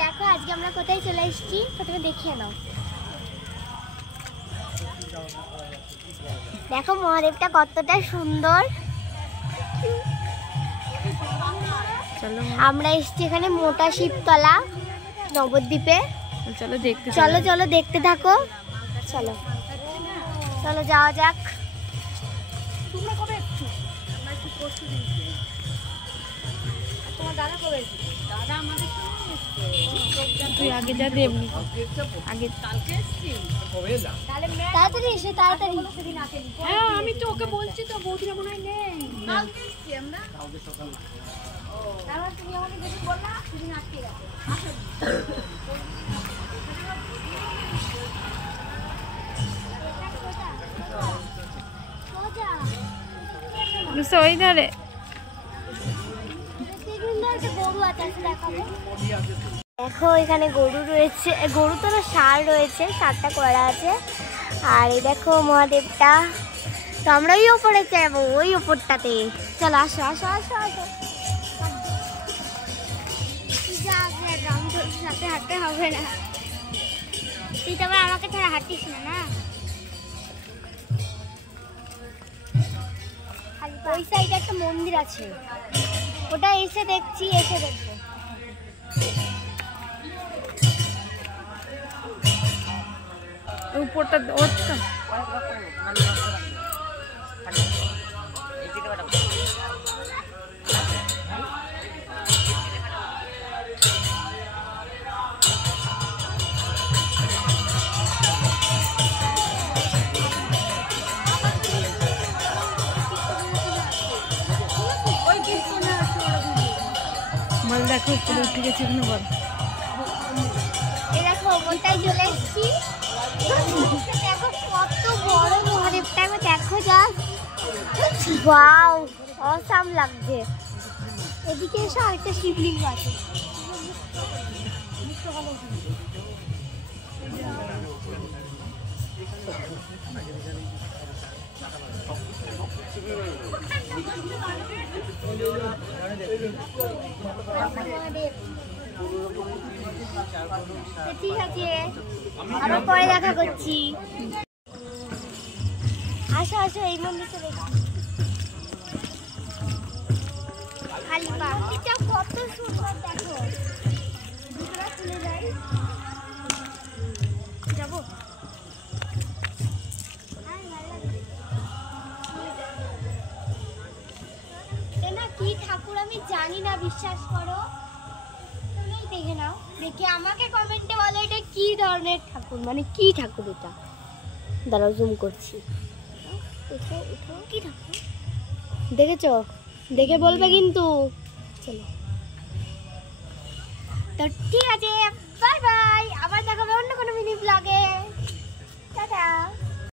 দেখো আজকে আমরা কোথায় চলে এসেছি, প্রথমে দেখিয়ে নাও। দেখো মহাদেবটা কতটা সুন্দর। আমরা এসেছি এখানে মোটা শিবতলা নবদ্বীপে। চলো চলো দেখতে থাকো। চলো চলো যাওয়া যাক। তুই আগে যা দেবনি আগে তাড়াতাড়ি এসে তাড়াতাড়ি। হ্যাঁ আমি তো ওকে বলছি তো, বৌদিরা মনে হয় নেই। ওই ধারে দেখো এখানে গরু রয়েছে, গরু তো না ষাঁড় রয়েছে, ষাঁড়টা করা আছে। আর এই দেখো মহাদেবটা। তো আমরা ওই ওপরে যাবো, ওই ওপরটাতে। চলো আসো আসো আসো আসো। সাথে হাঁটতে হবে না, তুই তো আমাকে ছাড়া হাঁটিস না না। ওই সাইডে একটা মন্দির আছে, ওটা এসে দেখছি, এসে দেখবো। উপরটা ওর তো বল। দেখো উপরে উঠে গেছে এখানে। বল এই দেখো ওপরটাই চলে এসেছি। দেখো কত বড় মহাদেবটা, দেখো জাস্ট ওয়াও, অসাম লাগছে। এদিকে এসে আরেকটা শিবলিঙ্গ আছে। ঠিক আছে, আবার পরে দেখা করছি। আসো আসো, এই মন্দিরটা দেখো। খালি পাখিটা কত সুন্দর, দেখো চলে যাই। যাবো না, কি ঠাকুর আমি জানি না, বিশ্বাস করো। তুমি দেখে নাও, দেখে আমাকে কমেন্টে বলো এটা কি ধরনের ঠাকুর, মানে কি ঠাকুর এটা। দাঁড়াও জুম করছি। কি ঠাকুর দেখেছো? দেখে বলবে কিন্তু। চলো তো ঠিক আছে, বাই বাই। আবার দেখাবে অন্য কোনো মিনি ব্লগে। টাটা।